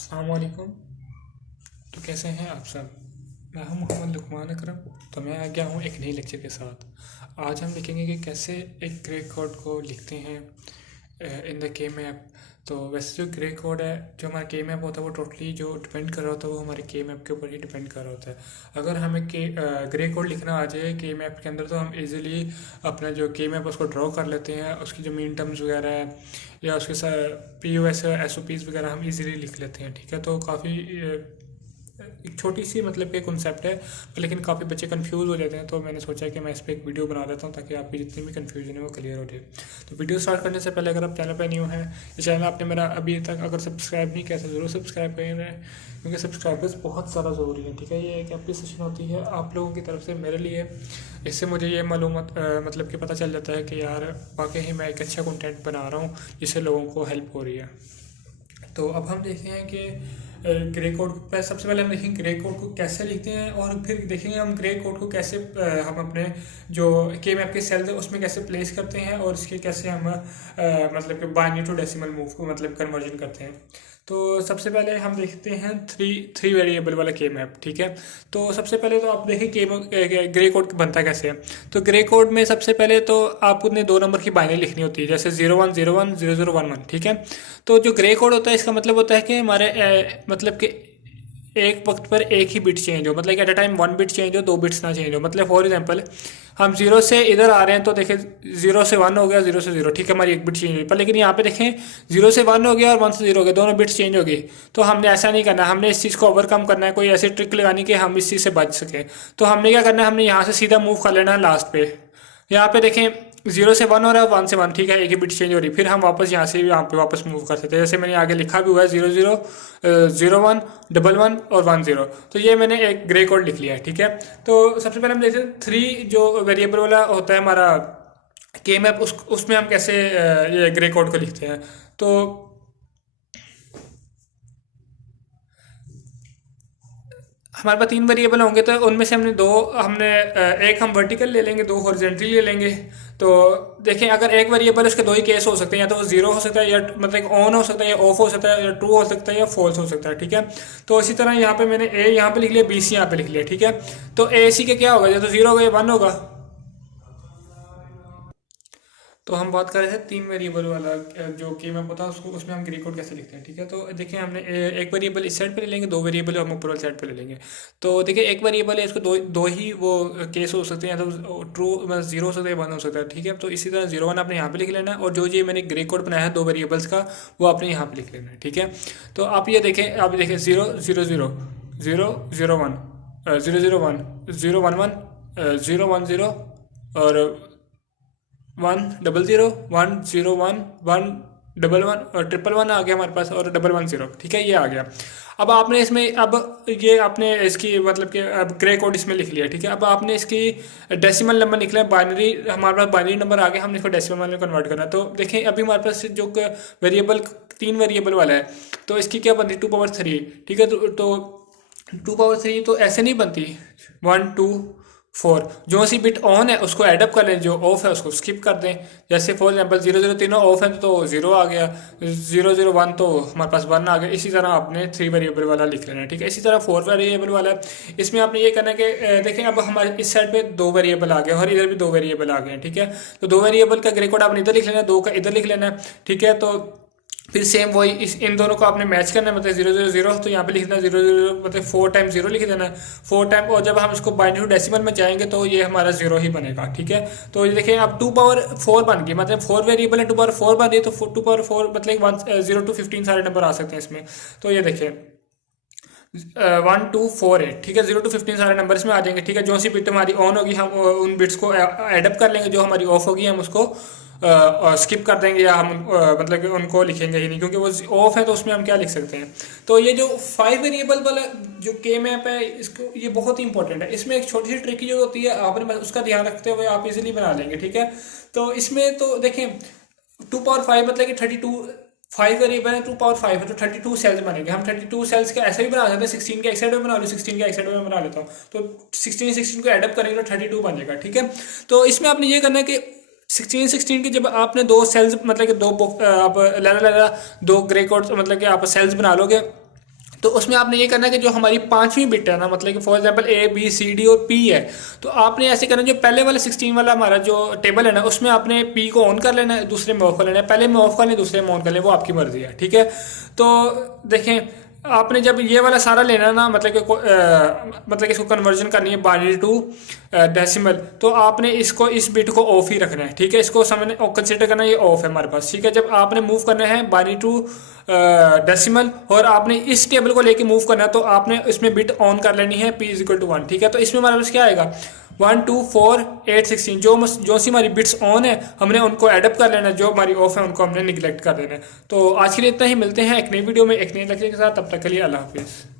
अस्सलाम वालेकुम। तो कैसे हैं आप सब। मैं हूं मोहम्मद लुकमान अकरम। तो मैं आ गया हूं एक नई लेक्चर के साथ। आज हम लिखेंगे कि कैसे एक ग्रे कोड को लिखते हैं इन द के मैप। तो वैसे जो ग्रे कोड है, जो हमारा के मैप होता है, वो टोटली जो डिपेंड कर रहा होता है वो हमारे के मैप के ऊपर ही डिपेंड कर रहा होता है। अगर हमें के ग्रे कोड लिखना आ जाए के मैप के अंदर, तो हम इजीली अपना जो के मैप उसको ड्रॉ कर लेते हैं। उसकी जो मीन टर्म्स वगैरह है या उसके साथ पी ओ एस ओ पीज वगैरह हम इजीली लिख लेते हैं। ठीक है, तो काफ़ी एक छोटी सी मतलब कि कॉन्सेप्ट है, लेकिन काफ़ी बच्चे कंफ्यूज हो जाते हैं। तो मैंने सोचा कि मैं इस पर एक वीडियो बना देता हूँ ताकि आपकी जितनी भी कंफ्यूजन है वो क्लियर हो जाए। तो वीडियो स्टार्ट करने से पहले अगर आप चैनल पर न्यू हैं, ये चैनल आपने मेरा अभी तक अगर सब्सक्राइब नहीं किया तो ज़रूर सब्सक्राइब करें, क्योंकि सब्सक्राइबर्स बहुत ज़्यादा ज़रूरी है। ठीक है, ये एक एप्रिसिएशन होती है आप लोगों की तरफ से मेरे लिए। इससे मुझे ये मालूमात मतलब कि पता चल जाता है कि यार वाकई ही मैं एक अच्छा कंटेंट बना रहा हूँ जिससे लोगों को हेल्प हो रही है। तो अब हम देखते हैं कि ग्रे कोड पर सबसे पहले हम देखेंगे ग्रे कोड को कैसे लिखते हैं, और फिर देखेंगे हम ग्रे कोड को कैसे हम अपने जो के मैप के सेल्स है उसमें कैसे प्लेस करते हैं, और इसके कैसे हम मतलब कि बाइनरी टू डेसिमल मूव को मतलब कन्वर्जन करते हैं। तो सबसे पहले हम देखते हैं थ्री थ्री वेरिएबल वाला के मैप। ठीक है, तो सबसे पहले तो आप देखिए के ग्रे कोड बनता कैसे है। तो ग्रे कोड में सबसे पहले तो आपको ने 2 नंबर की बाइनरी लिखनी होती है, जैसे 0101 0011। ठीक है, तो जो ग्रे कोड होता है इसका मतलब होता है कि हमारे मतलब कि एक वक्त पर एक ही बिट चेंज हो, मतलब at a time 1 bit change हो, 2 बिट्स ना चेंज हो। मतलब फॉर एग्जांपल हम जीरो से इधर आ रहे हैं तो देखें 0 से 1 हो गया, 0 से 0। ठीक है, हमारी एक बिट चेंज हुई, पर लेकिन यहाँ पे देखें 0 से 1 हो गया और 1 से 0 हो गया, दोनों बिट्स चेंज हो गई। तो हमने ऐसा नहीं करना, हमने इस चीज़ को ओवरकम करना है, कोई ऐसी ट्रिक लगानी कि हम इस चीज़ से बच सकें। तो हमने क्या करना है, हमने यहाँ से सीधा मूव कर लेना है लास्ट पे। यहाँ पे देखें 0 से 1 हो रहा है, 1 से 1। ठीक है, एक ही बिट चेंज हो रही, फिर हम वापस यहाँ से यहाँ पे वापस मूव कर सकते हैं। जैसे मैंने आगे लिखा भी हुआ है 00 01 11 और 10। तो ये मैंने एक ग्रे कोड लिख लिया है। ठीक है, तो सबसे पहले हम देखते हैं थ्री जो वेरिएबल वाला होता है हमारा के मैप, उसमें हम कैसे ये ग्रे कोड को लिखते हैं। तो हमारे पास 3 वेरिएबल होंगे, तो उनमें से हमने एक हम वर्टिकल ले लेंगे, 2 हॉरिजॉन्टली ले लेंगे। तो देखें, अगर एक वेरिएबल उसके 2 ही केस हो सकते हैं, या तो वो 0 हो सकता है, या मतलब ऑन हो सकता है, या ऑफ हो सकता है, या ट्रू हो सकता है, या फॉल्स हो सकता है। ठीक है, तो इसी तरह यहाँ पे मैंने ए यहाँ पे लिख लिया, बी सी यहाँ पे लिख लिया। ठीक है, तो ए सी के क्या होगा, या तो 0 होगा या 1 होगा। तो हम बात कर रहे थे 3 वेरिएबल वाला जो कि मैं पता उसको उसमें हम ग्रे कोड कैसे लिखते हैं। ठीक है, तो देखिए हमने एक वेरिएबल इस साइड पे ले लेंगे, 2 वेरिएबल हम ऊपर वाली साइड पे ले लेंगे। तो देखिए एक वेरिएबल है, इसको दो ही वो केस हो सकते हैं, या तो ट्रू मतलब 0 हो सकता है, 1 हो सकता है। ठीक है, तो इसी तरह 01 आपने यहाँ पे लिख लेना है, और जो ये मैंने ग्रे कोड बनाया है 2 वेरिएबल्स का, वो आपने यहाँ पे लिख लेना है। ठीक है, तो आप देखें 0 0 0 0 0 0 1 0 0 1 0 1 1 0 1 0 और 1 0 0 1 0 1 1 और 1 1 आ गया हमारे पास, और 1 1 0। ठीक है, ये आ गया। अब आपने इसमें अब ये आपने इसकी मतलब कि अब ग्रे कोड इसमें लिख लिया। ठीक है, अब आपने इसकी डेसिमल नंबर निकला है, बाइनरी हमारे पास बाइनरी नंबर आ गया, हमने इसको डेसिमल में कन्वर्ट करना है। तो देखें अभी हमारे पास जो वेरिएबल 3 वेरिएबल वाला है, तो इसकी क्या बनती है 2 पावर 3। ठीक है, तो 2 पावर 3 तो ऐसे नहीं बनती, 1 2 4। जो सी बिट ऑन है उसको एडअप कर लें, जो ऑफ है उसको स्किप कर दें। जैसे फॉर एग्जांपल 0 0 तीनों ऑफ है तो 0 आ गया, 0 0 1 तो हमारे पास 1 आ गया। इसी तरह आपने 3 वेरिएबल वाला लिख लेना है। ठीक है, इसी तरह 4 वेरिएबल वाला है, इसमें आपने ये करना है कि देखें अब हमारे इस साइड पे 2 वेरिएबल आ गए और इधर भी 2 वेरिएबल आ गए। ठीक है, तो 2 वेरिएबल का ग्रे कोड आपने इधर लिख लेना है, 2 का इधर लिख लेना है। ठीक है, तो फिर सेम वही इन दोनों को आपने मैच करना है, मतलब 0 0 0, तो यहाँ पे लिखना है 0 0 मतलब 4 टाइम 0 लिख देना है, 4 टाइम। और जब हम इसको बाइनरी टू डेसिमल में जाएंगे तो ये हमारा 0 ही बनेगा। ठीक है, तो ये देखिए अब 2 पावर 4 बन गई, मतलब 4 वेरिएबल है, 2 पावर 4 बन रही है, तो 2 पावर 4 मतलब 0 to 15 सारे नंबर आ सकते हैं इसमें। तो ये देखिए 1 2 4 8। ठीक है, 0 to 15 सारे नंबर इसमें आ जाएंगे। ठीक है, जो सी बिट हमारी ऑन होगी हम उन बिट्स को एडअप कर लेंगे, जो हमारी ऑफ होगी हम उसको स्किप कर देंगे, या हम मतलब कि उनको लिखेंगे ही नहीं, क्योंकि वो ऑफ है तो उसमें हम क्या लिख सकते हैं। तो ये जो 5 वेरिएबल वाला जो के मैप है, इसको ये बहुत ही इंपॉर्टेंट है। इसमें एक छोटी सी ट्रिक जो होती है, आपने उसका ध्यान रखते हुए आप इजीली बना लेंगे। ठीक है, तो इसमें तो देखें 2 पावर 5 मतलब कि 32 5 वेरिएबल है, 2 पावर 5 है, तो 32 सेल्स बनेंगे। हम 32 सेल्स का ऐसे भी बना सकते हैं, 16 के एक साइड में बना लो, 16 के एक साइड में बना लेता हूँ, तो 16 को एडअप करेंगे तो 32 बन जाएगा। ठीक है, तो इसमें आपने ये करना है कि 16 के जब आपने 2 सेल्स मतलब कि आप लाला लाला 2 ग्रे कोड मतलब कि आप सेल्स बना लोगे, तो उसमें आपने ये करना है कि जो हमारी पांचवी बिट है ना, मतलब कि for example A B C D और पी है, तो आपने ऐसे करना जो पहले वाले 16 वाला हमारा जो टेबल है ना, उसमें आपने पी को ऑन कर लेना है, दूसरे में ऑफ कर लेना है, पहले में ऑफ कर लें दूसरे में ऑन कर लें, वो आपकी मर्जी है, ठीक है। तो देखें, आपने जब ये वाला सारा लेना ना, मतलब कि मतलब कि इसको कन्वर्जन करनी है बाइनरी टू डेसिमल, तो आपने इसको इस बिट को ऑफ ही रखना है, ठीक है। इसको समझ कंसिडर करना ये ऑफ है हमारे पास, ठीक है। जब आपने मूव करना है बाइनरी टू डेसिमल और आपने इस टेबल को लेके मूव करना है, तो आपने इसमें बिट ऑन कर लेनी है p इज इक्वल टू 1, ठीक है। तो इसमें हमारे पास क्या आएगा 1 2 4 8 16, जो सी हमारी बिट्स ऑन है हमने उनको एडअप कर लेना है, जो हमारी ऑफ है उनको हमने निगलेक्ट कर देना है। तो आज के लिए इतना ही, मिलते हैं एक नई वीडियो में एक नई लेक्चर के साथ, तब तक के लिए अल्लाह हाफिज़।